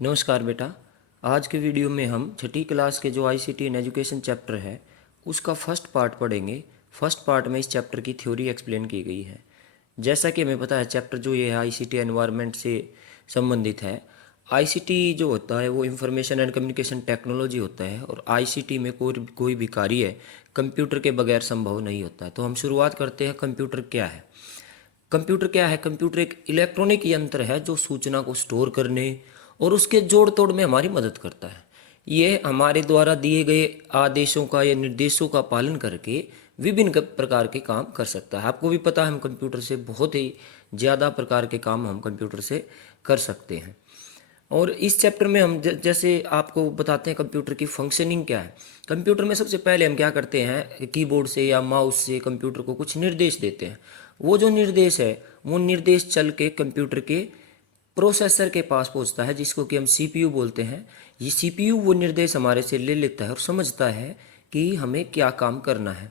नमस्कार बेटा। आज के वीडियो में हम छठी क्लास के जो आईसीटी इन एजुकेशन चैप्टर है उसका फर्स्ट पार्ट पढ़ेंगे। फर्स्ट पार्ट में इस चैप्टर की थ्योरी एक्सप्लेन की गई है। जैसा कि हमें पता है चैप्टर जो ये है आईसीटी एनवायरनमेंट से संबंधित है। आईसीटी जो होता है वो इंफॉर्मेशन एंड कम्युनिकेशन टेक्नोलॉजी होता है और आईसीटी में कोई भी कार्य कंप्यूटर के बगैर संभव नहीं होता है। तो हम शुरुआत करते हैं, कंप्यूटर क्या है। कंप्यूटर क्या है? कंप्यूटर एक इलेक्ट्रॉनिक यंत्र है जो सूचना को स्टोर करने और उसके जोड़ तोड़ में हमारी मदद करता है। ये हमारे द्वारा दिए गए आदेशों का या निर्देशों का पालन करके विभिन्न प्रकार के काम कर सकता है। आपको भी पता है हम कंप्यूटर से बहुत ही ज़्यादा प्रकार के काम हम कंप्यूटर से कर सकते हैं। और इस चैप्टर में हम जैसे आपको बताते हैं कंप्यूटर की फंक्शनिंग क्या है। कंप्यूटर में सबसे पहले हम क्या करते हैं, कीबोर्ड से या माउस से कंप्यूटर को कुछ निर्देश देते हैं। वो जो निर्देश है वो निर्देश चल के कंप्यूटर के प्रोसेसर के पास पहुंचता है जिसको कि हम सीपीयू बोलते हैं। ये सीपीयू वो निर्देश हमारे से ले लेता है और समझता है कि हमें क्या काम करना है।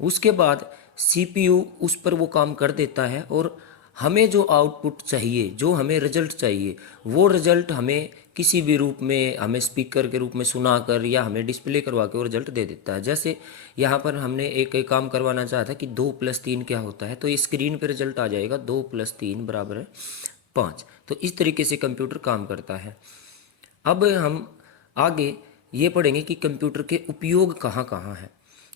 उसके बाद सीपीयू उस पर वो काम कर देता है और हमें जो आउटपुट चाहिए, जो हमें रिजल्ट चाहिए, वो रिजल्ट हमें किसी भी रूप में, हमें स्पीकर के रूप में सुनाकर या हमें डिस्प्ले करवा के वो रिजल्ट दे देता है। जैसे यहाँ पर हमने एक काम करवाना चाहा था कि 2+3 क्या होता है, तो ये स्क्रीन पे रिजल्ट आ जाएगा 2+3 बराबर है 5। तो इस तरीके से कंप्यूटर काम करता है। अब हम आगे ये पढ़ेंगे कि कंप्यूटर के उपयोग कहाँ कहाँ हैं।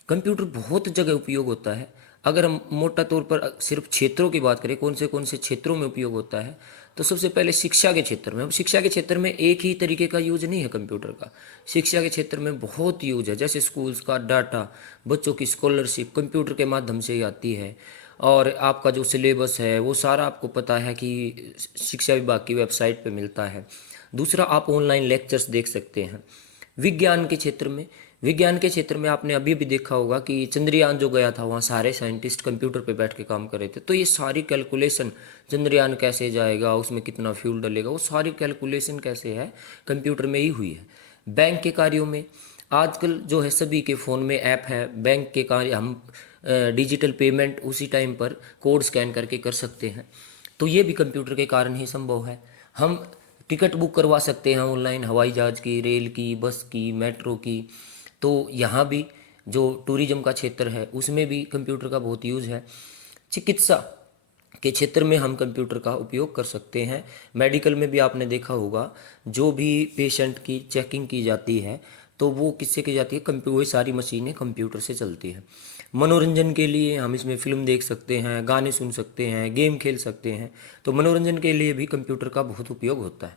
कंप्यूटर बहुत जगह उपयोग होता है। अगर हम मोटा तौर पर सिर्फ क्षेत्रों की बात करें, कौन से क्षेत्रों में उपयोग होता है, तो सबसे पहले शिक्षा के क्षेत्र में। अब शिक्षा के क्षेत्र में एक ही तरीके का यूज नहीं है कंप्यूटर का। शिक्षा के क्षेत्र में बहुत यूज है। जैसे स्कूल्स का डाटा, बच्चों की स्कॉलरशिप कंप्यूटर के माध्यम से ही आती है। और आपका जो सिलेबस है वो सारा आपको पता है कि शिक्षा विभाग की वेबसाइट पे मिलता है। दूसरा, आप ऑनलाइन लेक्चर्स देख सकते हैं। विज्ञान के क्षेत्र में आपने अभी भी देखा होगा कि चंद्रयान जो गया था वहाँ सारे साइंटिस्ट कंप्यूटर पे बैठ के काम कर रहे थे। तो ये सारी कैलकुलेशन, चंद्रयान कैसे जाएगा, उसमें कितना फ्यूल डलेगा, वो सारी कैलकुलेशन कैसे है, कंप्यूटर में ही हुई है। बैंक के कार्यों में आजकल जो है सभी के फ़ोन में ऐप है। बैंक के कार्य हम डिजिटल पेमेंट उसी टाइम पर कोड स्कैन करके कर सकते हैं। तो ये भी कंप्यूटर के कारण ही संभव है। हम टिकट बुक करवा सकते हैं ऑनलाइन, हवाई जहाज़ की, रेल की, बस की, मेट्रो की। तो यहाँ भी जो टूरिज्म का क्षेत्र है उसमें भी कंप्यूटर का बहुत यूज़ है। चिकित्सा के क्षेत्र में हम कंप्यूटर का उपयोग कर सकते हैं। मेडिकल में भी आपने देखा होगा जो भी पेशेंट की चेकिंग की जाती है तो वो किससे की जाती है, कंप्यूटर, वही सारी मशीनें कंप्यूटर से चलती हैं। मनोरंजन के लिए हम इसमें फ़िल्म देख सकते हैं, गाने सुन सकते हैं, गेम खेल सकते हैं। तो मनोरंजन के लिए भी कंप्यूटर का बहुत उपयोग होता है।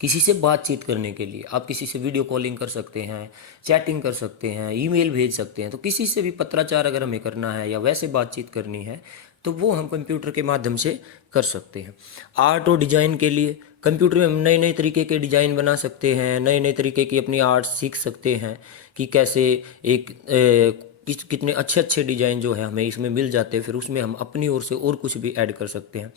किसी से बातचीत करने के लिए आप किसी से वीडियो कॉलिंग कर सकते हैं, चैटिंग कर सकते हैं, ईमेल भेज सकते हैं। तो किसी से भी पत्राचार अगर हमें करना है या वैसे बातचीत करनी है तो वो हम कंप्यूटर के माध्यम से कर सकते हैं। आर्ट और डिज़ाइन के लिए कंप्यूटर में हम नए नए तरीके के डिज़ाइन बना सकते हैं, नए नए तरीके की अपनी आर्ट सीख सकते हैं कि कैसे एक कितने अच्छे अच्छे डिज़ाइन जो है हमें इसमें मिल जाते हैं। फिर उसमें हम अपनी ओर से और कुछ भी ऐड कर सकते हैं।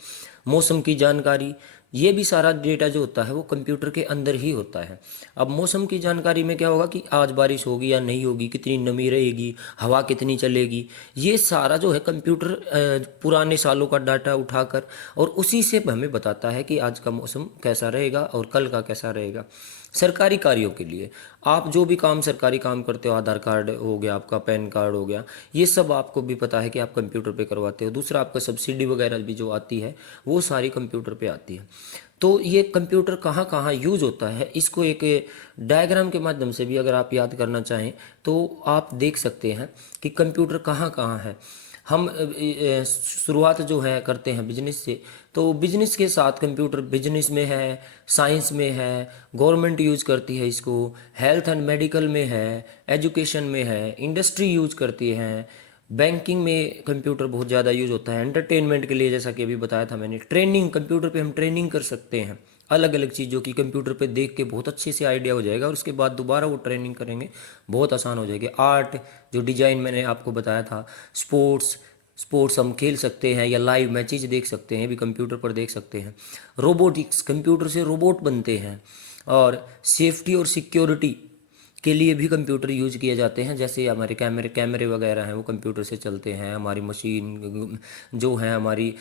मौसम की जानकारी, ये भी सारा डेटा जो होता है वो कंप्यूटर के अंदर ही होता है। अब मौसम की जानकारी में क्या होगा कि आज बारिश होगी या नहीं होगी, कितनी नमी रहेगी, हवा कितनी चलेगी, ये सारा जो है कंप्यूटर पुराने सालों का डाटा उठाकर और उसी से हमें बताता है कि आज का मौसम कैसा रहेगा और कल का कैसा रहेगा। सरकारी कार्यों के लिए आप जो भी काम, सरकारी काम करते हो, आधार कार्ड हो गया, आपका पैन कार्ड हो गया, ये सब आपको भी पता है कि आप कंप्यूटर पे करवाते हो। दूसरा, आपका सब्सिडी वगैरह भी जो आती है वो सारी कंप्यूटर पे आती है। तो ये कंप्यूटर कहाँ कहाँ यूज होता है, इसको एक डायग्राम के माध्यम से भी अगर आप याद करना चाहें तो आप देख सकते हैं कि कंप्यूटर कहाँ कहाँ है। हम शुरुआत जो है करते हैं बिजनेस से, तो बिजनेस के साथ कंप्यूटर बिजनेस में है, साइंस में है, गवर्नमेंट यूज करती है इसको, हेल्थ एंड मेडिकल में है, एजुकेशन में है, इंडस्ट्री यूज करती है, बैंकिंग में कंप्यूटर बहुत ज़्यादा यूज होता है, एंटरटेनमेंट के लिए जैसा कि अभी बताया था मैंने, ट्रेनिंग, कंप्यूटर पे हम ट्रेनिंग कर सकते हैं अलग अलग चीज़ों की। कंप्यूटर पे देख के बहुत अच्छे से आइडिया हो जाएगा और उसके बाद दोबारा वो ट्रेनिंग करेंगे, बहुत आसान हो जाएगी। आर्ट, जो डिज़ाइन मैंने आपको बताया था, स्पोर्ट्स, स्पोर्ट्स हम खेल सकते हैं या लाइव मैचेज देख सकते हैं, भी कंप्यूटर पर देख सकते हैं। रोबोटिक्स, कंप्यूटर से रोबोट बनते हैं। और सेफ्टी और सिक्योरिटी के लिए भी कंप्यूटर यूज किए जाते हैं। जैसे हमारे कैमरे कैमरे वगैरह हैं वो कंप्यूटर से चलते हैं, हमारी मशीन जो हैं, हमारी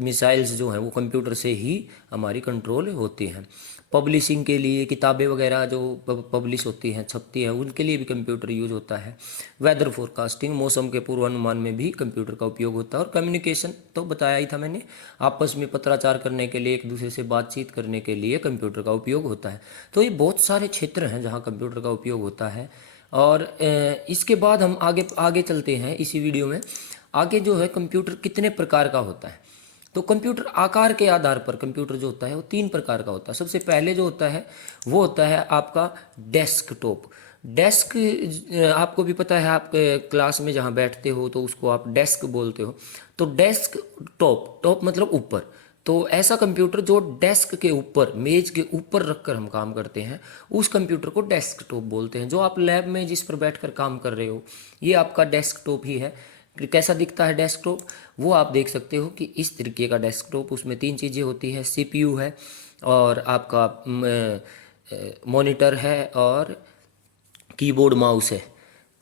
मिसाइल्स जो हैं वो कंप्यूटर से ही हमारी कंट्रोल होती हैं। पब्लिशिंग के लिए किताबें वगैरह जो पब्लिश होती हैं, छपती हैं, उनके लिए भी कंप्यूटर यूज होता है। वेदर फोरकास्टिंग, मौसम के पूर्वानुमान में भी कंप्यूटर का उपयोग होता है। और कम्युनिकेशन तो बताया ही था मैंने, आपस में पत्राचार करने के लिए, एक दूसरे से बातचीत करने के लिए कंप्यूटर का उपयोग होता है। तो ये बहुत सारे क्षेत्र हैं जहाँ कंप्यूटर का उपयोग होता है। और इसके बाद हम आगे आगे चलते हैं इसी वीडियो में। आगे जो है कंप्यूटर कितने प्रकार का होता है, तो कंप्यूटर आकार के आधार पर कंप्यूटर जो होता है वो 3 प्रकार का होता है। सबसे पहले जो होता है वो होता है आपका डेस्कटॉप। डेस्क आपको भी पता है, आप क्लास में जहाँ बैठते हो तो उसको आप डेस्क बोलते हो। तो डेस्क टॉप, टॉप मतलब ऊपर, तो ऐसा कंप्यूटर जो डेस्क के ऊपर, मेज के ऊपर रखकर हम काम करते हैं, उस कंप्यूटर को डेस्कटॉप बोलते हैं। जो आप लैब में जिस पर बैठकर काम कर रहे हो, ये आपका डेस्कटॉप ही है। कैसा दिखता है डेस्कटॉप, वो आप देख सकते हो कि इस तरीके का डेस्कटॉप, उसमें 3 चीज़ें होती है, सीपीयू है और आपका मॉनिटर है और कीबोर्ड माउस है।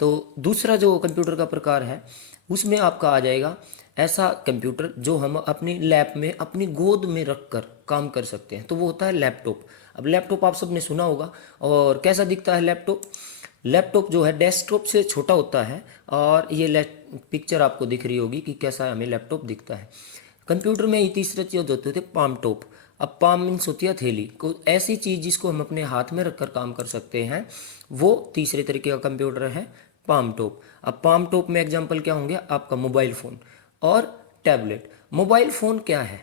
तो दूसरा जो कंप्यूटर का प्रकार है उसमें आपका आ जाएगा ऐसा कंप्यूटर जो हम अपनी लैब में अपनी गोद में रख कर काम कर सकते हैं, तो वो होता है लैपटॉप। अब लैपटॉप आप सबने सुना होगा। और कैसा दिखता है लैपटॉप, लैपटॉप जो है डेस्कटॉप से छोटा होता है। और ये पिक्चर आपको दिख रही होगी कि कैसा हमें लैपटॉप दिखता है। कंप्यूटर में ही तीसरा चीज़ होते थे पाम टॉप। अब पाम मीन्स होती है हथेली को, ऐसी चीज़ जिसको हम अपने हाथ में रखकर काम कर सकते हैं, वो तीसरे तरीके का कंप्यूटर है पाम टॉप। अब पाम टॉप में एग्जांपल क्या होंगे, आपका मोबाइल फ़ोन और टैबलेट। मोबाइल फ़ोन क्या है,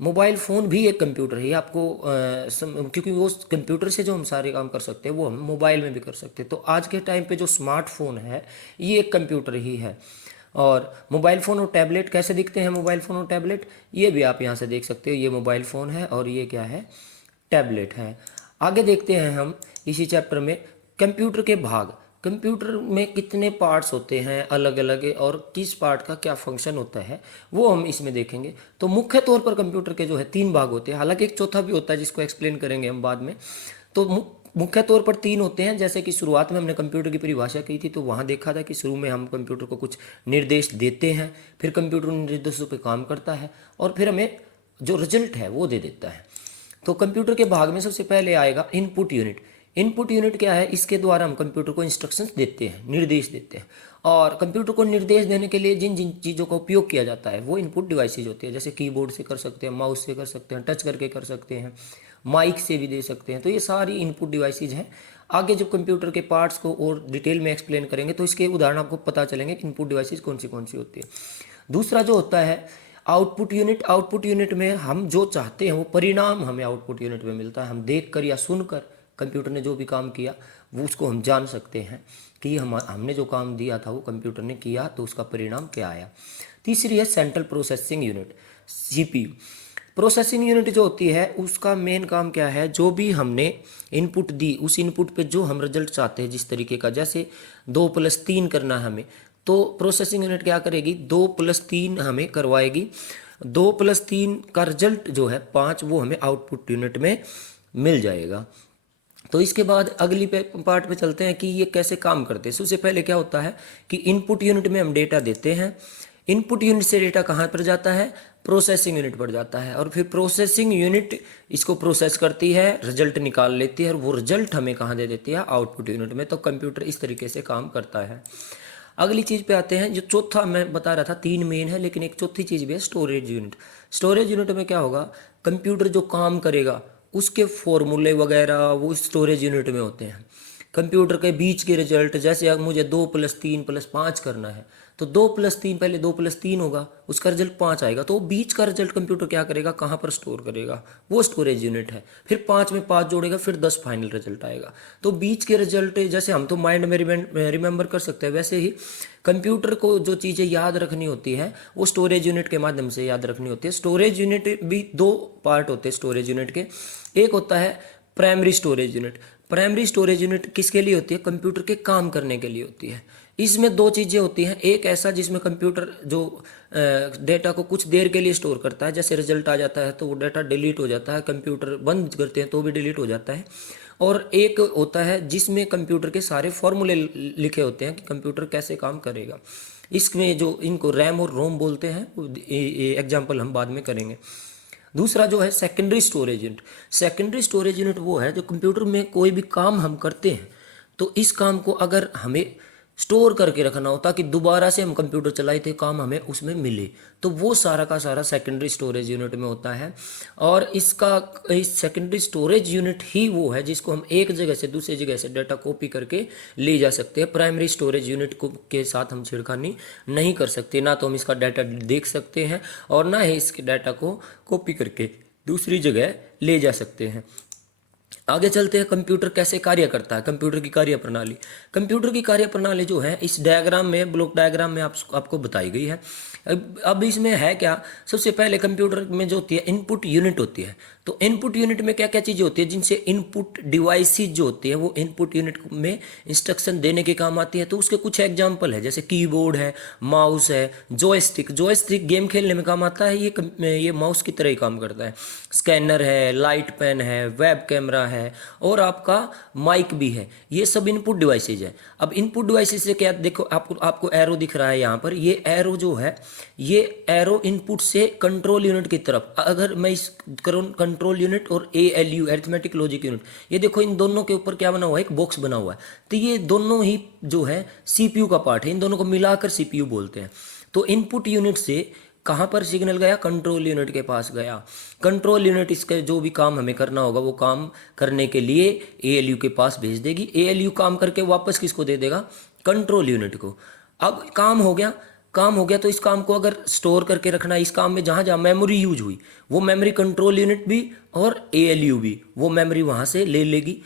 मोबाइल फ़ोन भी एक कंप्यूटर है। आपको क्योंकि वो कंप्यूटर से जो हम सारे काम कर सकते हैं वो हम मोबाइल में भी कर सकते हैं। तो आज के टाइम पे जो स्मार्टफोन है ये एक कंप्यूटर ही है। और मोबाइल फ़ोन और टैबलेट कैसे दिखते हैं, मोबाइल फ़ोन और टैबलेट ये भी आप यहाँ से देख सकते हो, ये मोबाइल फ़ोन है और ये क्या है, टैबलेट है। आगे देखते हैं हम इसी चैप्टर में कंप्यूटर के भाग। कंप्यूटर में कितने पार्ट्स होते हैं अलग अलग, और किस पार्ट का क्या फंक्शन होता है वो हम इसमें देखेंगे। तो मुख्य तौर पर कंप्यूटर के जो है 3 भाग होते हैं, हालांकि एक चौथा भी होता है जिसको एक्सप्लेन करेंगे हम बाद में। तो मुख्य तौर पर 3 होते हैं। जैसे कि शुरुआत में हमने कंप्यूटर की परिभाषा की थी, तो वहाँ देखा था कि शुरू में हम कंप्यूटर को कुछ निर्देश देते हैं, फिर कंप्यूटर उन निर्देशों पर काम करता है और फिर हमें जो रिजल्ट है वो दे देता है। तो कंप्यूटर के भाग में सबसे पहले आएगा इनपुट यूनिट। इनपुट यूनिट क्या है, इसके द्वारा हम कंप्यूटर को इंस्ट्रक्शंस देते हैं, निर्देश देते हैं। और कंप्यूटर को निर्देश देने के लिए जिन जिन चीज़ों का उपयोग किया जाता है वो इनपुट डिवाइसेज होती है। जैसे कीबोर्ड से कर सकते हैं, माउस से कर सकते हैं, टच करके कर सकते हैं, माइक से भी दे सकते हैं। तो ये सारी इनपुट डिवाइसेज हैं। आगे जब कंप्यूटर के पार्ट्स को और डिटेल में एक्सप्लेन करेंगे तो इसके उदाहरण आपको पता चलेंगे कि इनपुट डिवाइसेज कौन सी होती है। दूसरा जो होता है आउटपुट यूनिट। आउटपुट यूनिट में हम जो चाहते हैं वो परिणाम हमें आउटपुट यूनिट में मिलता है। हम देख कर या सुनकर कंप्यूटर ने जो भी काम किया वो उसको हम जान सकते हैं कि हमने जो काम दिया था वो कंप्यूटर ने किया, तो उसका परिणाम क्या आया। तीसरी है central processing unit, CPU. Processing unit जो होती है उसका मेन काम क्या है, जो भी हमने इनपुट दी उस इनपुट पे जो हम रिजल्ट चाहते हैं जिस तरीके का, जैसे 2+3 करना है हमें, तो प्रोसेसिंग यूनिट क्या करेगी, 2+3 हमें करवाएगी। 2+3 का रिजल्ट जो है 5, वो हमें आउटपुट यूनिट में मिल जाएगा। तो इसके बाद अगली पार्ट पे चलते हैं कि ये कैसे काम करते हैं। सबसे पहले क्या होता है कि इनपुट यूनिट में हम डेटा देते हैं, इनपुट यूनिट से डेटा कहाँ पर जाता है, प्रोसेसिंग यूनिट पर जाता है, और फिर प्रोसेसिंग यूनिट इसको प्रोसेस करती है, रिजल्ट निकाल लेती है, और वो रिजल्ट हमें कहाँ दे देती है, आउटपुट यूनिट में। तो कंप्यूटर इस तरीके से काम करता है। अगली चीज़ पे आते हैं, जो चौथा मैं बता रहा था 3 मेन है, लेकिन एक चौथी चीज़ भी है, स्टोरेज यूनिट। स्टोरेज यूनिट में क्या होगा, कंप्यूटर जो काम करेगा उसके फॉर्मूले वगैरह वो स्टोरेज यूनिट में होते हैं। कंप्यूटर के बीच के रिजल्ट, जैसे अब मुझे 2+3+5 करना है, तो 2+3 पहले 2+3 होगा, उसका रिजल्ट 5 आएगा, तो बीच का रिजल्ट कंप्यूटर क्या करेगा, कहाँ पर स्टोर करेगा, वो स्टोरेज यूनिट है। फिर 5 में 5 जोड़ेगा, फिर 10 फाइनल रिजल्ट आएगा। तो बीच के रिजल्ट जैसे हम तो माइंड में रिमेंबर कर सकते हैं, वैसे ही कंप्यूटर को जो चीज़ें याद रखनी होती है वो स्टोरेज यूनिट के माध्यम से याद रखनी होती है। स्टोरेज यूनिट भी 2 पार्ट होते हैं स्टोरेज यूनिट के। एक होता है primary storage unit. Primary storage unit किसके लिए होती है, कंप्यूटर के काम करने के लिए होती है। इसमें 2 चीज़ें होती हैं, एक ऐसा जिसमें कंप्यूटर जो डेटा को कुछ देर के लिए स्टोर करता है, जैसे रिजल्ट आ जाता है तो वो डाटा डिलीट हो जाता है, कंप्यूटर बंद करते हैं तो भी डिलीट हो जाता है। और एक होता है जिसमें कंप्यूटर के सारे फॉर्मूले लिखे होते हैं कि कंप्यूटर कैसे काम करेगा। इसमें जो इनको रैम और रोम बोलते हैं, एग्जाम्पल हम बाद में करेंगे। दूसरा जो है secondary storage unit. Secondary storage unit वो है जो कंप्यूटर में कोई भी काम हम करते हैं तो इस काम को अगर हमें स्टोर करके रखना हो ताकि दोबारा से हम कंप्यूटर चलाए थे काम हमें उसमें मिले, तो वो सारा का सारा सेकेंडरी स्टोरेज यूनिट में होता है। और इसका इस सेकेंडरी स्टोरेज यूनिट ही वो है जिसको हम एक जगह से दूसरी जगह से डाटा कॉपी करके ले जा सकते हैं। प्राइमरी स्टोरेज यूनिट को के साथ हम छेड़खानी नहीं कर सकते, ना तो हम इसका डाटा देख सकते हैं और ना ही इसके डाटा को कॉपी करके दूसरी जगह ले जा सकते हैं। आगे चलते हैं, कंप्यूटर कैसे कार्य करता है, कंप्यूटर की कार्य प्रणाली। कंप्यूटर की कार्य प्रणाली जो है इस डायग्राम में, ब्लॉक डायग्राम में आपको बताई गई है। अब इसमें है क्या, सबसे पहले कंप्यूटर में जो होती है इनपुट यूनिट होती है। तो इनपुट यूनिट में क्या क्या चीज़ें होती है जिनसे इनपुट डिवाइसेज जो होती है वो इनपुट यूनिट में इंस्ट्रक्शन देने के काम आती है। तो उसके कुछ एग्जांपल है, जैसे कीबोर्ड है, माउस है, जॉयस्टिक। जॉयस्टिक गेम खेलने में काम आता है, ये माउस की तरह ही काम करता है। स्कैनर है, लाइट पेन है, वेब कैमरा है और आपका माइक भी है। ये सब इनपुट डिवाइसेज है। अब इनपुट डिवाइसेज से क्या, देखो आपको एरो दिख रहा है यहाँ पर, ये एरो जो है ये एरो इनपुट से कंट्रोल यूनिट की तरफ। अगर मैं इस कंट्रोल यूनिट और ALU अरिथमेटिक लॉजिक यूनिट, ये देखो इन दोनों के ऊपर क्या बना हुआ है, एक बॉक्स बना हुआ है। तो ये दोनों ही जो है CPU का पार्ट है, इन दोनों को मिलाकर CPU बोलते हैं। तो इनपुट यूनिट से कहाँ पर सिग्नल गया, कंट्रोल यूनिट के पास गया। कंट्रोल यूनिट इसका जो भी काम हमें करना होगा वो काम करने के लिए ALU के पास भेज देगी। ALU काम करके वापस किसको दे देगा, कंट्रोल यूनिट को। अब काम हो गया तो इस काम को अगर स्टोर करके रखना है, इस काम में जहाँ जहाँ मेमोरी यूज हुई वो मेमोरी कंट्रोल यूनिट भी और ALU भी वो मेमोरी वहाँ से ले लेगी।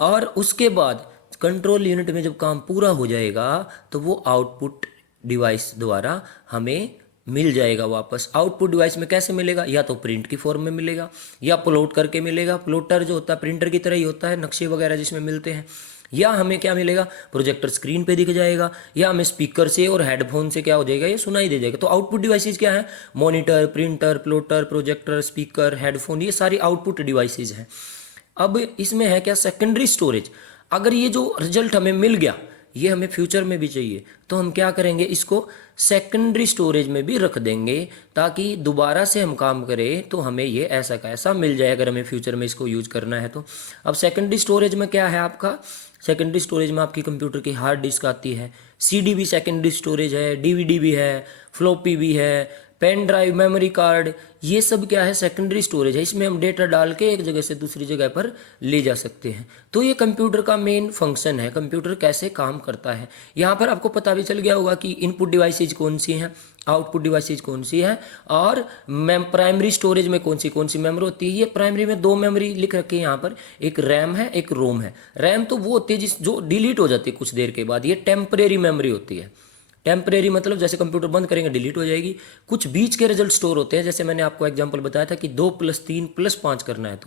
और उसके बाद कंट्रोल यूनिट में जब काम पूरा हो जाएगा तो वो आउटपुट डिवाइस द्वारा हमें मिल जाएगा वापस। आउटपुट डिवाइस में कैसे मिलेगा, या तो प्रिंट की फॉर्म में मिलेगा या प्लॉट करके मिलेगा। प्लॉटर जो होता है प्रिंटर की तरह ही होता है, नक्शे वगैरह जिसमें मिलते हैं। या हमें क्या मिलेगा, प्रोजेक्टर स्क्रीन पे दिख जाएगा, या हमें स्पीकर से और हेडफोन से क्या हो जाएगा, ये सुनाई दे जाएगा। तो आउटपुट डिवाइसेज क्या है, monitor, printer, plotter, projector, speaker, headphone, ये सारी आउटपुट डिवाइसेज हैं। अब इसमें है क्या, सेकेंडरी स्टोरेज। अगर ये जो रिजल्ट हमें मिल गया ये हमें फ्यूचर में भी चाहिए तो हम क्या करेंगे, इसको सेकेंडरी स्टोरेज में भी रख देंगे ताकि दोबारा से हम काम करें तो हमें ये ऐसा का ऐसा मिल जाए अगर हमें फ्यूचर में इसको यूज करना है तो। अब सेकेंडरी स्टोरेज में क्या है आपका, सेकेंडरी स्टोरेज में आपकी कंप्यूटर की हार्ड डिस्क आती है, CD भी सेकेंडरी स्टोरेज है, DVD भी है, फ्लॉपी भी है, पेन ड्राइव, मेमोरी कार्ड, ये सब क्या है, सेकेंडरी स्टोरेज है। इसमें हम डेटा डाल के एक जगह से दूसरी जगह पर ले जा सकते हैं। तो ये कंप्यूटर का मेन फंक्शन है, कंप्यूटर कैसे काम करता है। यहाँ पर आपको पता भी चल गया होगा कि इनपुट डिवाइसेज कौन सी हैं, आउटपुट डिवाइसेज कौन सी हैं, और प्राइमरी स्टोरेज में कौन सी मेमोरी होती है। ये प्राइमरी में 2 मेमोरी लिख रखी है यहाँ पर, एक रैम है, एक रोम है। रैम तो वो होती है जो डिलीट हो जाती है कुछ देर के बाद, ये टेम्परेरी मेमोरी होती है। टेम्परेरी मतलब जैसे कंप्यूटर बंद करेंगे डिलीट हो जाएगी। कुछ बीच के रिजल्ट स्टोर होते हैं, जैसे मैंने आपको एग्जांपल बताया था कि 2 + 3 + 5 करना है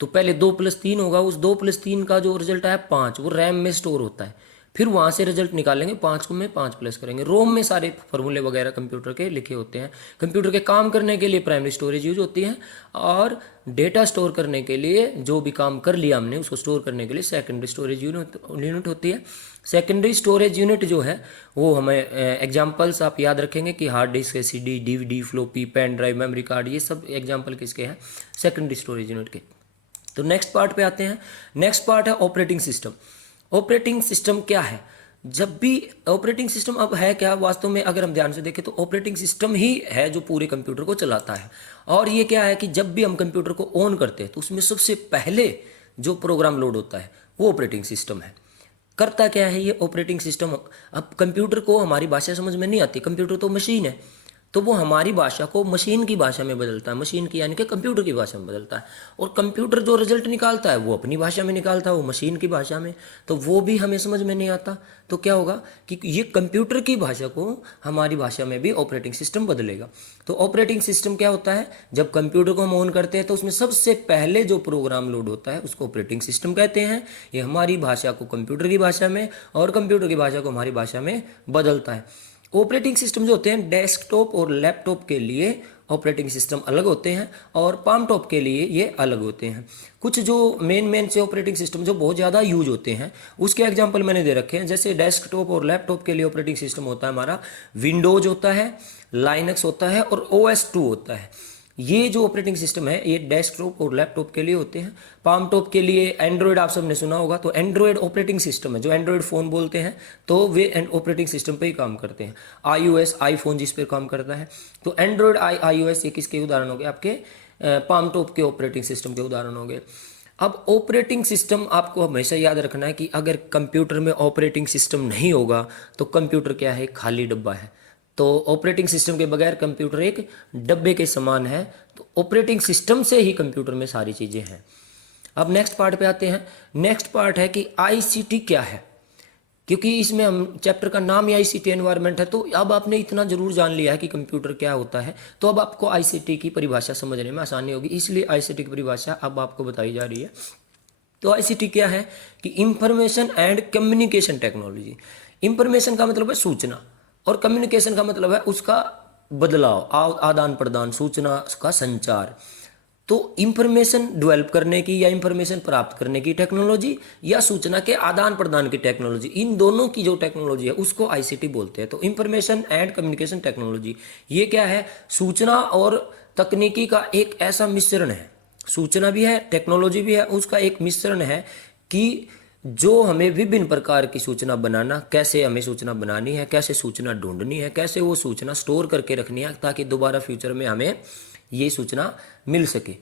तो पहले 2 + 3 होगा, उस 2 + 3 का जो रिजल्ट है 5 वो रैम में स्टोर होता है। फिर वहाँ से रिजल्ट निकालेंगे, 5 को में 5 प्लस करेंगे। रोम में सारे फॉर्मूले वगैरह कंप्यूटर के लिखे होते हैं। कंप्यूटर के काम करने के लिए प्राइमरी स्टोरेज यूज होती है और डेटा स्टोर करने के लिए, जो भी काम कर लिया हमने उसको स्टोर करने के लिए सेकेंडरी स्टोरेज यूनिट होती है। सेकेंडरी स्टोरेज यूनिट जो है वो हमें एग्जांपल्स आप याद रखेंगे कि हार्ड डिस्क है, CD, DVD, floppy, pen drive, memory card, ये सब एग्जांपल किसके हैं, सेकेंडरी स्टोरेज यूनिट के। तो नेक्स्ट पार्ट पे आते हैं। नेक्स्ट पार्ट है ऑपरेटिंग सिस्टम। ऑपरेटिंग सिस्टम क्या है, जब भी ऑपरेटिंग सिस्टम अब है क्या, वास्तव में अगर हम ध्यान से देखें तो ऑपरेटिंग सिस्टम ही है जो पूरे कंप्यूटर को चलाता है। और ये क्या है कि जब भी हम कंप्यूटर को ऑन करते हैं तो उसमें सबसे पहले जो प्रोग्राम लोड होता है वो ऑपरेटिंग सिस्टम है। करता क्या है ये ऑपरेटिंग सिस्टम, अब कंप्यूटर को हमारी भाषा समझ में नहीं आती, कंप्यूटर तो मशीन है, तो वो हमारी भाषा को मशीन की भाषा में बदलता है, मशीन की यानी कि कंप्यूटर की भाषा में बदलता है। और कंप्यूटर जो रिजल्ट निकालता है वो अपनी भाषा में निकालता है, वो मशीन की भाषा में, तो वो भी हमें समझ में नहीं आता। तो क्या होगा कि ये कंप्यूटर की भाषा को हमारी भाषा में भी ऑपरेटिंग सिस्टम बदलेगा। तो ऑपरेटिंग सिस्टम क्या होता है, जब कंप्यूटर को हम ऑन करते हैं तो उसमें सबसे पहले जो प्रोग्राम लोड होता है उसको ऑपरेटिंग सिस्टम कहते हैं। ये हमारी भाषा को कंप्यूटर की भाषा में और कंप्यूटर की भाषा को हमारी भाषा में बदलता है। ऑपरेटिंग सिस्टम जो होते हैं डेस्कटॉप और लैपटॉप के लिए ऑपरेटिंग सिस्टम अलग होते हैं और पाम टॉप के लिए ये अलग होते हैं। कुछ जो मेन से ऑपरेटिंग सिस्टम जो बहुत ज़्यादा यूज होते हैं उसके एग्जांपल मैंने दे रखे हैं। जैसे डेस्कटॉप और लैपटॉप के लिए ऑपरेटिंग सिस्टम होता है हमारा विंडोज होता है, लाइनक्स होता है और OS2 होता है। ये जो ऑपरेटिंग सिस्टम है ये डेस्कटॉप और लैपटॉप के लिए होते हैं। पाम टॉप के लिए एंड्रॉयड आप सबने सुना होगा, तो एंड्रॉयड ऑपरेटिंग सिस्टम है जो एंड्रॉयड फ़ोन बोलते हैं, तो वे ऑपरेटिंग सिस्टम पे ही काम करते हैं। iOS आईफोन जिस पर काम करता है, तो एंड्रॉयड iOS ये किसके उदाहरण हो गए, आपके पाम टॉप के ऑपरेटिंग सिस्टम के उदाहरण हो गए। अब ऑपरेटिंग सिस्टम आपको हमेशा याद रखना है कि अगर कंप्यूटर में ऑपरेटिंग सिस्टम नहीं होगा तो कंप्यूटर क्या है, खाली डब्बा है। तो ऑपरेटिंग सिस्टम के बगैर कंप्यूटर एक डब्बे के समान है। तो ऑपरेटिंग सिस्टम से ही कंप्यूटर में सारी चीज़ें हैं। अब नेक्स्ट पार्ट पे आते हैं। नेक्स्ट पार्ट है कि आईसीटी क्या है, क्योंकि इसमें हम चैप्टर का नाम ही आईसीटी एनवायरनमेंट है। तो अब आपने इतना जरूर जान लिया है कि कंप्यूटर क्या होता है, तो अब आपको आईसीटी की परिभाषा समझने में आसानी होगी, इसलिए आईसीटी की परिभाषा अब आपको बताई जा रही है। तो आईसीटी क्या है कि information and communication technology. Information का मतलब है सूचना और कम्युनिकेशन का मतलब है उसका बदलाव, आदान प्रदान, सूचना का संचार। तो इंफॉर्मेशन डेवलप करने की या इंफॉर्मेशन प्राप्त करने की टेक्नोलॉजी या सूचना के आदान प्रदान की टेक्नोलॉजी, इन दोनों की जो टेक्नोलॉजी है उसको आईसीटी बोलते हैं। तो इंफॉर्मेशन एंड कम्युनिकेशन टेक्नोलॉजी ये क्या है, सूचना और तकनीकी का एक ऐसा मिश्रण है। सूचना भी है, टेक्नोलॉजी भी है, उसका एक मिश्रण है कि जो हमें विभिन्न प्रकार की सूचना बनाना, कैसे हमें सूचना बनानी है, कैसे सूचना ढूंढनी है, कैसे वो सूचना स्टोर करके रखनी है ताकि दोबारा फ्यूचर में हमें ये सूचना मिल सके,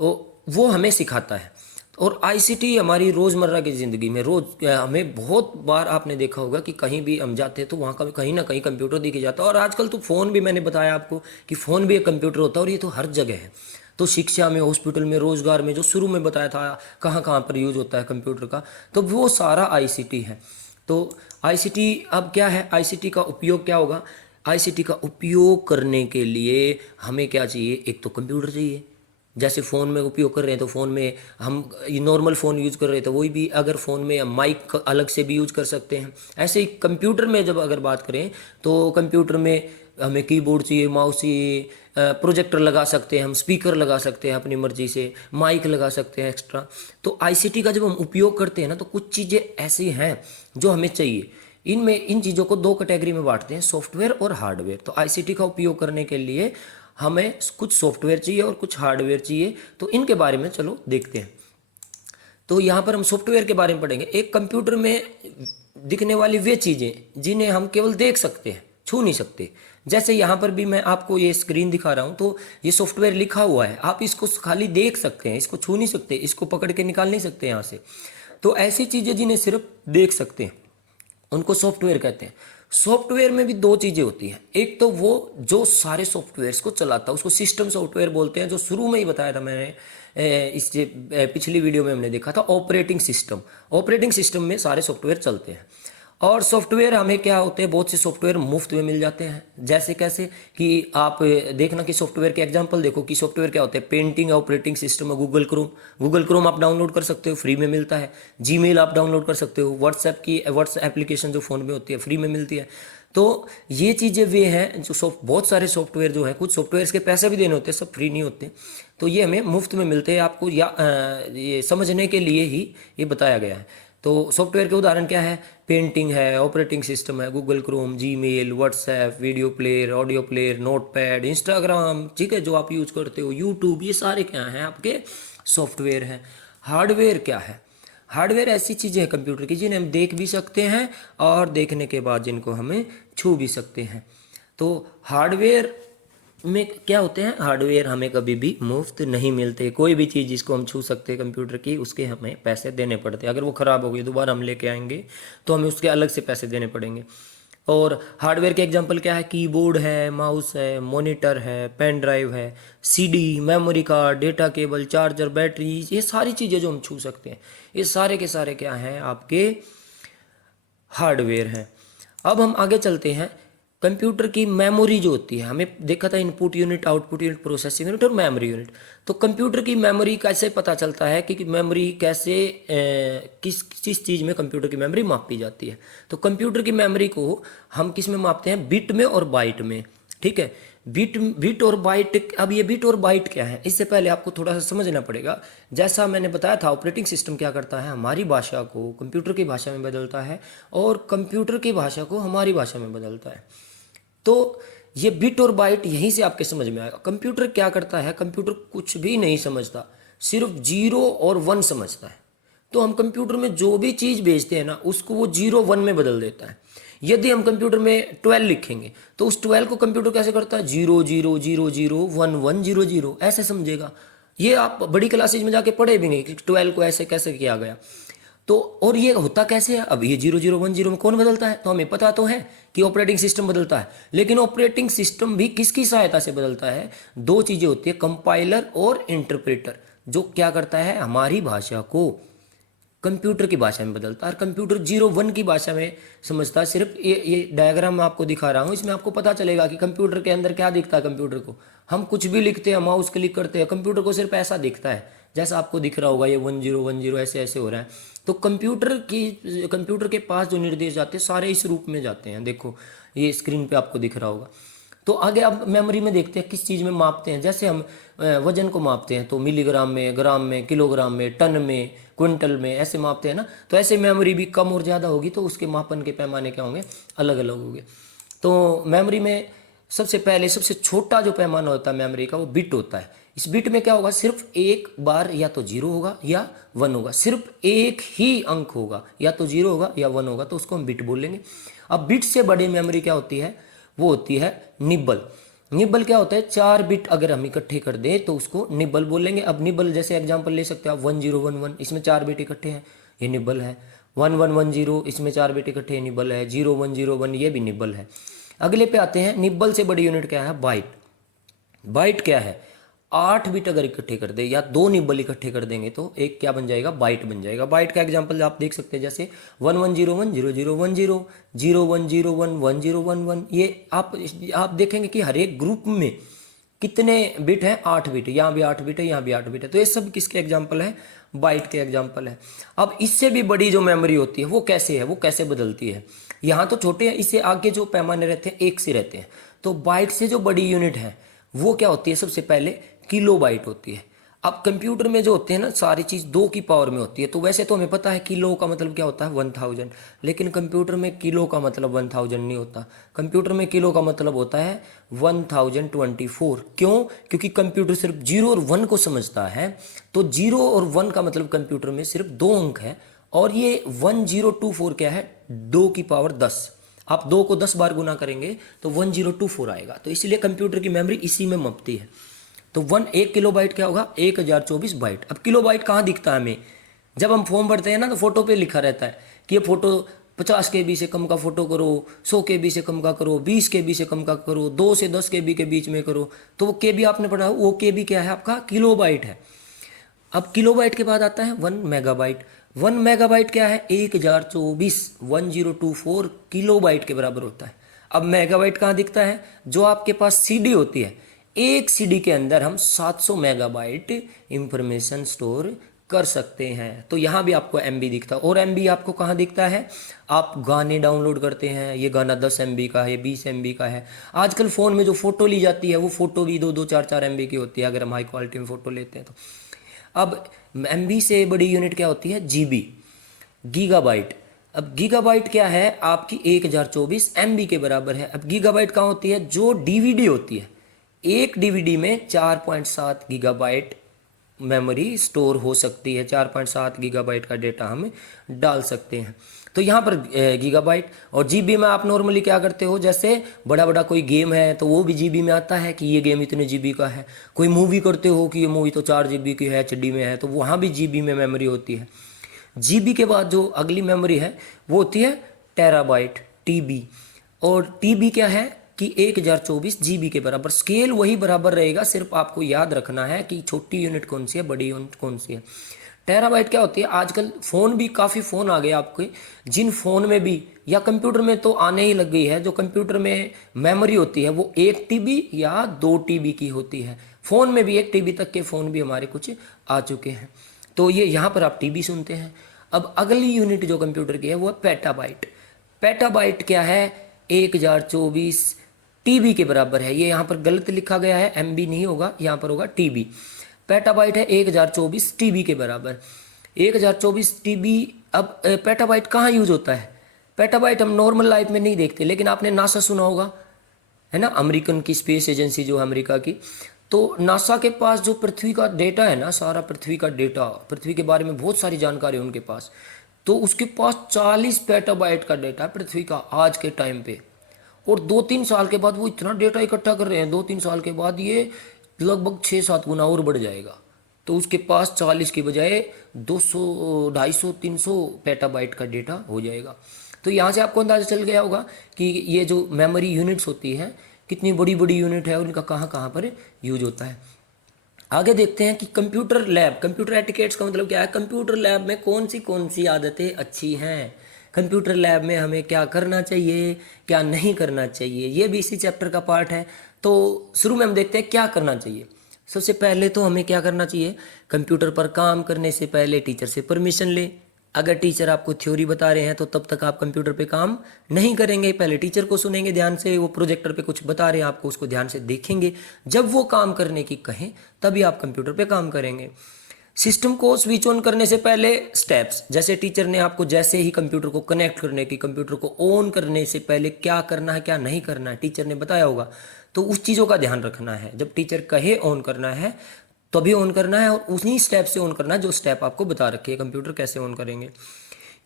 वो हमें सिखाता है। और आईसीटी हमारी रोज़मर्रा की ज़िंदगी में रोज़ हमें बहुत बार आपने देखा होगा कि कहीं भी हम जाते हैं तो वहाँ का कहीं ना कहीं कंप्यूटर दिख जाता है। और आजकल तो फ़ोन भी, मैंने बताया आपको कि फ़ोन भी एक कंप्यूटर होता है और ये तो हर जगह है। तो शिक्षा में, हॉस्पिटल में, रोज़गार में, जो शुरू में बताया था कहाँ कहाँ पर यूज होता है कंप्यूटर का, तो वो सारा आईसीटी है। तो आईसीटी अब क्या है, आईसीटी का उपयोग क्या होगा। आईसीटी का उपयोग करने के लिए हमें क्या चाहिए, एक तो कंप्यूटर चाहिए। जैसे फ़ोन में उपयोग कर रहे हैं तो फ़ोन में हम नॉर्मल फ़ोन यूज़ कर रहे हैं तो वही भी, अगर फ़ोन में माइक अलग से भी यूज़ कर सकते हैं। ऐसे ही कंप्यूटर में जब अगर बात करें तो कंप्यूटर में हमें कीबोर्ड चाहिए, माउस चाहिए, प्रोजेक्टर लगा सकते हैं हम, स्पीकर लगा सकते हैं अपनी मर्जी से, माइक लगा सकते हैं एक्स्ट्रा। तो आईसीटी का जब हम उपयोग करते हैं ना, तो कुछ चीज़ें ऐसी हैं जो हमें चाहिए। इन चीज़ों को दो कैटेगरी में बांटते हैं, सॉफ्टवेयर और हार्डवेयर। तो आईसीटी का उपयोग करने के लिए हमें कुछ सॉफ्टवेयर चाहिए और कुछ हार्डवेयर चाहिए। तो इनके बारे में चलो देखते हैं। तो यहाँ पर हम सॉफ्टवेयर के बारे में पढ़ेंगे। एक कंप्यूटर में दिखने वाली वे चीज़ें जिन्हें हम केवल देख सकते हैं, छू नहीं सकते। जैसे यहाँ पर भी मैं आपको ये स्क्रीन दिखा रहा हूँ, तो ये सॉफ्टवेयर लिखा हुआ है, आप इसको खाली देख सकते हैं, इसको छू नहीं सकते, इसको पकड़ के निकाल नहीं सकते यहाँ से। तो ऐसी चीज़ें जिन्हें सिर्फ देख सकते हैं उनको सॉफ्टवेयर कहते हैं। सॉफ्टवेयर में भी दो चीज़ें होती हैं। एक तो वो जो सारे सॉफ्टवेयर्स को चलाता है उसको सिस्टम सॉफ्टवेयर बोलते हैं, जो शुरू में ही बताया था मैंने, इससे पिछली वीडियो में हमने देखा था ऑपरेटिंग सिस्टम। ऑपरेटिंग सिस्टम में सारे सॉफ्टवेयर चलते हैं। और सॉफ्टवेयर हमें क्या होते हैं, बहुत से सॉफ्टवेयर मुफ्त में मिल जाते हैं। जैसे कैसे कि आप देखना कि सॉफ्टवेयर के एग्जांपल देखो कि सॉफ्टवेयर क्या होते हैं। पेंटिंग ऑपरेटिंग सिस्टम है गूगल क्रोम आप डाउनलोड कर सकते हो, फ्री में मिलता है। जीमेल आप डाउनलोड कर सकते हो। व्हाट्सएप एप्लीकेशन जो फ़ोन में होती है फ्री में मिलती है। तो ये चीज़ें वे हैं जो बहुत सारे सॉफ्टवेयर जो हैं, कुछ सॉफ्टवेयर के पैसे भी देने होते हैं, सब फ्री नहीं होते। तो ये हमें मुफ्त में मिलते हैं, आपको ये समझने के लिए ही ये बताया गया है। तो सॉफ्टवेयर के उदाहरण क्या है, पेंटिंग है, ऑपरेटिंग सिस्टम है, Google Chrome, Gmail, WhatsApp, video player, audio player, notepad, Instagram, ठीक है, जो आप यूज़ करते हो, यूट्यूब, ये सारे क्या हैं, आपके सॉफ्टवेयर हैं। हार्डवेयर क्या है, हार्डवेयर ऐसी चीज़ें हैं कंप्यूटर की जिन्हें हम देख भी सकते हैं और देखने के बाद जिनको हमें छू भी सकते हैं। तो हार्डवेयर में क्या होते हैं, हार्डवेयर हमें कभी भी मुफ्त नहीं मिलते। कोई भी चीज़ जिसको हम छू सकते हैं कंप्यूटर की, उसके हमें पैसे देने पड़ते हैं। अगर वो ख़राब हो गई, दोबारा हम लेके आएंगे तो हमें उसके अलग से पैसे देने पड़ेंगे। और हार्डवेयर के एग्जांपल क्या है, कीबोर्ड है, माउस है, मॉनिटर है, पेन ड्राइव है, CD, memory card, data cable, charger, battery, ये सारी चीज़ें जो हम छू सकते हैं, ये सारे के सारे क्या हैं, आपके हार्डवेयर हैं। अब हम आगे चलते हैं। कंप्यूटर की मेमोरी जो होती है, हमें देखा था input unit, output unit, processing unit और मेमोरी यूनिट। तो कंप्यूटर की मेमोरी कैसे पता चलता है कि मेमोरी कैसे किस चीज़ में कंप्यूटर की मेमोरी मापी जाती है। तो कंप्यूटर की मेमोरी को हम किस में मापते हैं, बिट में और बाइट में, ठीक है। बिट बिट और बाइट, अब ये बिट और बाइट क्या है, इससे पहले आपको थोड़ा सा समझना पड़ेगा। जैसा मैंने बताया था, ऑपरेटिंग सिस्टम क्या करता है, हमारी भाषा को कंप्यूटर की भाषा में बदलता है और कंप्यूटर की भाषा को हमारी भाषा में बदलता है। तो ये बिट और बाइट यहीं से आपके समझ में आएगा। कंप्यूटर क्या करता है, कंप्यूटर कुछ भी नहीं समझता, सिर्फ 0 और 1 समझता है। तो हम कंप्यूटर में जो भी चीज़ भेजते हैं ना, उसको वो 0 1 में बदल देता है। यदि हम कंप्यूटर में 12 लिखेंगे तो उस 12 को कंप्यूटर कैसे करता है, 0 0 0 0 1 1 0 0 ऐसे समझेगा। ये आप बड़ी क्लासेज में जाके पढ़े भी नहीं कि 12 को ऐसे कैसे किया गया। तो और ये होता कैसे है, अब ये 0 0 1 0 में कौन बदलता है, तो हमें पता तो है कि ऑपरेटिंग सिस्टम बदलता है। लेकिन ऑपरेटिंग सिस्टम भी किसकी सहायता से बदलता है, दो चीज़ें होती है, कंपाइलर और इंटरप्रेटर, जो क्या करता है, हमारी भाषा को कंप्यूटर की भाषा में बदलता है। और कंप्यूटर 0 1 की भाषा में समझता है। सिर्फ ये डायग्राम मैं आपको दिखा रहा हूँ, इसमें आपको पता चलेगा कि कंप्यूटर के अंदर क्या दिखता है। कंप्यूटर को हम कुछ भी लिखते हैं, माउस क्लिक करते हैं, कंप्यूटर को सिर्फ ऐसा दिखता है जैसा आपको दिख रहा होगा, ये 1 0 1 0 ऐसे ऐसे हो रहा है। तो कंप्यूटर के पास जो निर्देश जाते हैं सारे इस रूप में जाते हैं। देखो ये स्क्रीन पे आपको दिख रहा होगा। तो आगे आप मेमोरी में देखते हैं किस चीज़ में मापते हैं। जैसे हम वजन को मापते हैं तो मिलीग्राम में, ग्राम में, किलोग्राम में, टन में, क्विंटल में ऐसे मापते हैं ना। तो ऐसे मेमोरी भी कम और ज़्यादा होगी तो उसके मापन के पैमाने क्या होंगे, अलग अलग होंगे। तो मेमोरी में सबसे पहले सबसे छोटा जो पैमाना होता है मेमोरी का, वो बिट होता है। इस बिट में क्या होगा, सिर्फ एक बार या तो 0 होगा या 1 होगा, सिर्फ एक ही अंक होगा, या तो 0 होगा या 1 होगा, तो उसको हम बिट बोलेंगे। अब बिट से बड़ी मेमोरी क्या होती है, वो होती है निब्बल। निब्बल क्या होता है, 4 बिट अगर हम इकट्ठे कर दें तो उसको निब्बल बोलेंगे। अब निब्बल जैसे एग्जांपल ले सकते हो आप, 1 0 1 1, इसमें 4 बिट इकट्ठे हैं, ये निब्बल है। 1 1 1 0, इसमें 4 बिट इकट्ठे हैं, निब्बल है। 0 1 0 1, ये भी निब्बल है। अगले पे आते हैं, निब्बल से बड़ी यूनिट क्या है, बाइट। बाइट क्या है, 8 बिट अगर इकट्ठे कर दे या 2 निब्बल इकट्ठे कर देंगे तो एक क्या बन जाएगा, बाइट बन जाएगा। बाइट का एग्जांपल आप देख सकते हैं, जैसे 1 1 0 1 0 0 1 0, 0 1 0 1 1 0 1 1। ये आप देखेंगे कि हर एक ग्रुप में कितने बिट हैं, 8 बिट। यहाँ भी 8 बिट है, यहाँ भी 8 बिट है। तो ये सब किसके एग्जाम्पल है, बाइट के एग्जाम्पल है। अब इससे भी बड़ी जो मेमोरी होती है वो कैसे है, वो कैसे बदलती है। यहाँ तो छोटे हैं, इससे आगे जो पैमाने रहते हैं 1 से रहते हैं। तो बाइट से जो बड़ी यूनिट है वो क्या होती है, सबसे पहले किलो बाइट होती है। अब कंप्यूटर में जो होते हैं ना, सारी चीज़ 2 की पावर में होती है। तो वैसे तो हमें पता है किलो का मतलब क्या होता है, 1000, लेकिन कंप्यूटर में किलो का मतलब 1000 नहीं होता। कंप्यूटर में किलो का मतलब होता है 1024। क्यों, क्योंकि कंप्यूटर सिर्फ 0 और 1 को समझता है। तो 0 और 1 का मतलब कंप्यूटर में सिर्फ 2 अंक है। और ये 1024 क्या है, 2 की पावर 10। आप 2 को 10 बार गुना करेंगे तो 1024 आएगा। तो इसलिए कंप्यूटर की मेमोरी इसी में मपती है। तो 1 किलो बाइट क्या होगा, 1024 बाइट। अब किलो बाइट कहाँ दिखता है हमें, जब हम फॉर्म भरते हैं ना तो फोटो पे लिखा रहता है कि ये फोटो 50 KB से कम का फोटो करो, 100 KB से कम का करो, 20 KB से कम का करो, 2 से 10 KB के बीच में करो। तो वो KB आपने पढ़ा, वो KB क्या है आपका, किलो बाइट है। अब किलो बाइट के बाद आता है 1 मेगाबाइट। 1 मेगाबाइट क्या है, 1024 किलो बाइट के बराबर होता है। अब मेगाबाइट कहाँ दिखता है, जो आपके पास CD होती है, एक CD के अंदर हम 700 मेगाबाइट इंफॉर्मेशन स्टोर कर सकते हैं। तो यहाँ भी आपको MB दिखता है। और MB आपको कहाँ दिखता है, आप गाने डाउनलोड करते हैं, ये गाना 10 MB का है, 20 MB का है। आजकल फ़ोन में जो फ़ोटो ली जाती है वो फ़ोटो भी 2 2 4 4 MB की होती है, अगर हम हाई क्वालिटी में फ़ोटो लेते हैं तो। अब MB से बड़ी यूनिट क्या होती है, GB, गीगाबाइट। अब गीगाबाइट क्या है, आपकी 1024 MB के बराबर है। अब गीगाबाइट कहाँ होती है, जो DVD होती है, एक DVD में 4.7 गीगाबाइट मेमोरी स्टोर हो सकती है। 4.7 गीगाबाइट का डेटा हम डाल सकते हैं। तो यहाँ पर गीगाबाइट। और GB में आप नॉर्मली क्या करते हो, जैसे बड़ा बड़ा कोई गेम है तो वो भी GB में आता है कि ये गेम इतने GB का है। कोई मूवी करते हो कि ये मूवी तो 4 GB की है, HD में है, तो वहाँ भी GB में मेमोरी होती है। GB के बाद जो अगली मेमोरी है वो होती है टेराबाइट, TB। और TB क्या है कि 1024 GB के बराबर। स्केल वही बराबर रहेगा, सिर्फ आपको याद रखना है कि छोटी यूनिट कौन सी है, बड़ी यूनिट कौन सी है। टेराबाइट क्या होती है, आजकल फ़ोन भी काफ़ी फ़ोन आ गए आपके, जिन फ़ोन में भी या कंप्यूटर में तो आने ही लग गई है, जो कंप्यूटर में मेमोरी होती है वो 1 TB या 2 TB की होती है। फ़ोन में भी 1 TB तक के फ़ोन भी हमारे कुछ आ चुके हैं। तो ये यहाँ पर आप TB सुनते हैं। अब अगली यूनिट जो कंप्यूटर की है वो है पेटाबाइट। पेटाबाइट क्या है, 1024 टीबी के बराबर है। ये यहाँ पर गलत लिखा गया है, एमबी नहीं होगा, यहाँ पर होगा टीबी। पेटाबाइट है 1024 टीबी के बराबर। 1024 टीबी। अब पेटाबाइट कहाँ यूज होता है? पेटाबाइट हम नॉर्मल लाइफ में नहीं देखते, लेकिन आपने नासा सुना होगा, है ना, अमेरिकन की स्पेस एजेंसी जो है अमेरिका की। तो नासा के पास जो पृथ्वी का डेटा है ना, सारा पृथ्वी का डेटा, पृथ्वी के बारे में बहुत सारी जानकारी है उनके पास। तो उसके पास 40 पेटाबाइट का डेटा है पृथ्वी का आज के टाइम पे। और 2-3 साल के बाद वो इतना डेटा इकट्ठा कर रहे हैं, 2-3 साल के बाद ये लगभग 6-7 गुना और बढ़ जाएगा। तो उसके पास 40 के बजाय 200, 250, 300 पेटाबाइट का डेटा हो जाएगा। तो यहाँ से आपको अंदाज़ा चल गया होगा कि ये जो मेमोरी यूनिट्स होती हैं, कितनी बड़ी बड़ी यूनिट है, उनका कहाँ कहाँ पर यूज होता है। आगे देखते हैं कि कंप्यूटर लैब, कंप्यूटर एटिकेट्स का मतलब क्या है, कंप्यूटर लैब में कौन सी आदतें अच्छी हैं, कंप्यूटर लैब में हमें क्या करना चाहिए, क्या नहीं करना चाहिए, ये भी इसी चैप्टर का पार्ट है। तो शुरू में हम देखते हैं क्या करना चाहिए। सबसे पहले तो हमें क्या करना चाहिए, कंप्यूटर पर काम करने से पहले टीचर से परमिशन ले। अगर टीचर आपको थ्योरी बता रहे हैं तो तब तक आप कंप्यूटर पे काम नहीं करेंगे, पहले टीचर को सुनेंगे ध्यान से, वो प्रोजेक्टर पे कुछ बता रहे हैं आपको, उसको ध्यान से देखेंगे। जब वो काम करने की कहें तभी आप कंप्यूटर पे काम करेंगे। सिस्टम को स्विच ऑन करने से पहले स्टेप्स, जैसे टीचर ने आपको जैसे ही कंप्यूटर को कनेक्ट करने की, कंप्यूटर को ऑन करने से पहले क्या करना है क्या नहीं करना है टीचर ने बताया होगा, तो उस चीज़ों का ध्यान रखना है। जब टीचर कहे ऑन करना है तभी ऑन करना है, और उन्हीं स्टेप से ऑन करना है जो स्टेप आपको बता रखे हैं कंप्यूटर कैसे ऑन करेंगे।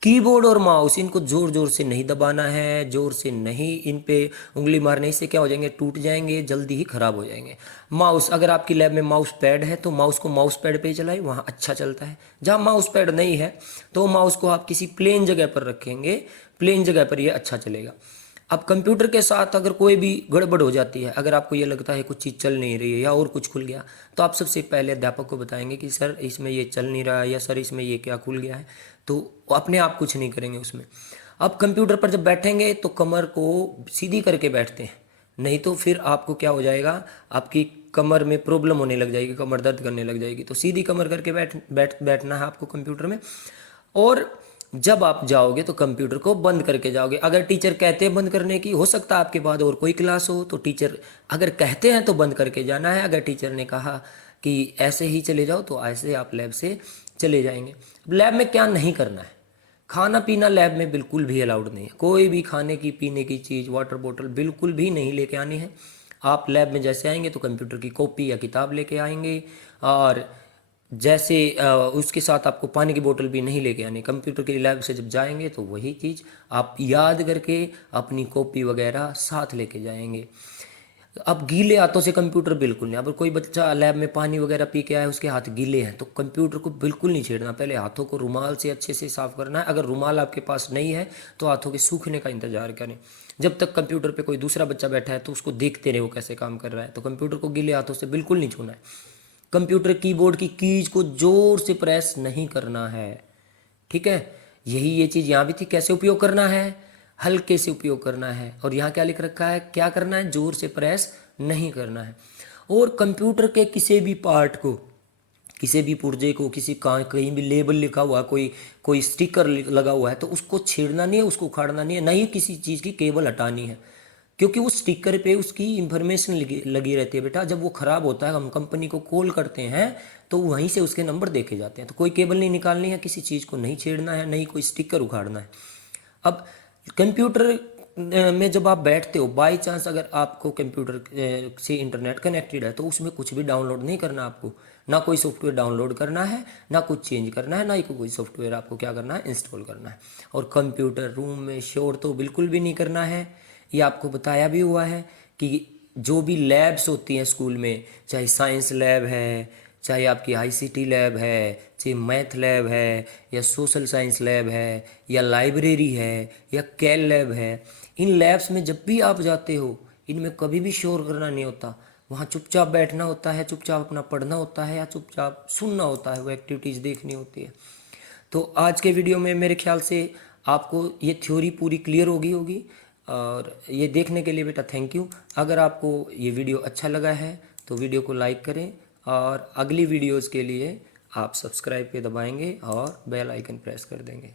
कीबोर्ड और माउस, इनको जोर जोर से नहीं दबाना है, जोर से नहीं इन पे उंगली मारने से क्या हो जाएंगे, टूट जाएंगे, जल्दी ही खराब हो जाएंगे। माउस, अगर आपकी लैब में माउस पैड है तो माउस को माउस पैड पे चलाए, वहाँ अच्छा चलता है। जहाँ माउस पैड नहीं है तो माउस को आप किसी प्लेन जगह पर रखेंगे, प्लेन जगह पर ये अच्छा चलेगा। अब कंप्यूटर के साथ अगर कोई भी गड़बड़ हो जाती है, अगर आपको ये लगता है कुछ चीज़ चल नहीं रही है या और कुछ खुल गया, तो आप सबसे पहले अध्यापक को बताएंगे कि सर इसमें ये चल नहीं रहा है, या सर इसमें ये क्या खुल गया है। तो अपने आप कुछ नहीं करेंगे उसमें। अब कंप्यूटर पर जब बैठेंगे तो कमर को सीधी करके बैठते हैं, नहीं तो फिर आपको क्या हो जाएगा, आपकी कमर में प्रॉब्लम होने लग जाएगी, कमर दर्द करने लग जाएगी। तो सीधी कमर करके बैठना है आपको कंप्यूटर में। और जब आप जाओगे तो कंप्यूटर को बंद करके जाओगे। अगर टीचर कहते हैं बंद करने की, हो सकता है आपके बाद और कोई क्लास हो, तो टीचर अगर कहते हैं तो बंद करके जाना है। अगर टीचर ने कहा कि ऐसे ही चले जाओ तो ऐसे आप लैब से चले जाएंगे। लैब में क्या नहीं करना है, खाना पीना लैब में बिल्कुल भी अलाउड नहीं है। कोई भी खाने की पीने की चीज़, वाटर बोतल बिल्कुल भी नहीं लेके आनी है। आप लैब में जैसे आएंगे तो कंप्यूटर की कॉपी या किताब लेके आएंगे, और जैसे उसके साथ आपको पानी की बोतल भी नहीं लेके आनी। कंप्यूटर की लैब से जब जाएंगे तो वही चीज़ आप याद करके अपनी कॉपी वगैरह साथ लेके जाएंगे। अब गीले हाथों से कंप्यूटर बिल्कुल नहीं। अगर कोई बच्चा लैब में पानी वगैरह पी के आया, उसके हाथ गीले हैं, तो कंप्यूटर को बिल्कुल नहीं छेड़ना। पहले हाथों को रुमाल से अच्छे से साफ करना है। अगर रुमाल आपके पास नहीं है तो हाथों के सूखने का इंतजार करें। जब तक कंप्यूटर पे कोई दूसरा बच्चा बैठा है तो उसको देखते रहे वो कैसे काम कर रहा है। तो कंप्यूटर को गीले हाथों से बिल्कुल नहीं छूना है। कंप्यूटर कीबोर्ड की कीज को जोर से प्रेस नहीं करना है, ठीक है। यही ये चीज़ यहाँ भी थी, कैसे उपयोग करना है, हल्के से उपयोग करना है। और यहाँ क्या लिख रखा है, क्या करना है, जोर से प्रेस नहीं करना है। और कंप्यूटर के किसी भी पार्ट को, किसी भी पुर्जे को, किसी का कहीं भी लेबल लिखा हुआ है, कोई कोई स्टिकर लगा हुआ है, तो उसको छेड़ना नहीं है, उसको उखाड़ना नहीं है, ना ही किसी चीज़ की केबल हटानी है। क्योंकि उस स्टिकर पे उसकी इंफॉर्मेशन लगी रहती है बेटा। जब वो ख़राब होता है, हम कंपनी को कॉल करते हैं तो वहीं से उसके नंबर देखे जाते हैं। तो कोई केबल नहीं निकालनी है, किसी चीज़ को नहीं छेड़ना है, नहीं कोई स्टिकर उखाड़ना है। अब कंप्यूटर में जब आप बैठते हो, बाई चांस अगर आपको कंप्यूटर से इंटरनेट कनेक्टेड है, तो उसमें कुछ भी डाउनलोड नहीं करना आपको। ना कोई सॉफ्टवेयर डाउनलोड करना है, ना कुछ चेंज करना है, ना ही कोई सॉफ्टवेयर आपको क्या करना है, इंस्टॉल करना है। और कंप्यूटर रूम में शोर तो बिल्कुल भी नहीं करना है। ये आपको बताया भी हुआ है कि जो भी लैब्स होती हैं स्कूल में, चाहे साइंस लैब है, चाहे आपकी आईसीटी लैब है, चाहे मैथ लैब है, या सोशल साइंस लैब है, या लाइब्रेरी है, या कैल लैब है, इन लैब्स में जब भी आप जाते हो, इनमें कभी भी शोर करना नहीं होता। वहाँ चुपचाप बैठना होता है, चुपचाप अपना पढ़ना होता है, या चुपचाप सुनना होता है, वो एक्टिविटीज़ देखनी होती है। तो आज के वीडियो में मेरे ख्याल से आपको ये थ्योरी पूरी क्लियर होगी। और ये देखने के लिए बेटा थैंक यू। अगर आपको ये वीडियो अच्छा लगा है तो वीडियो को लाइक करें, और अगली वीडियोस के लिए आप सब्सक्राइब पे दबाएंगे और बेल आइकन प्रेस कर देंगे।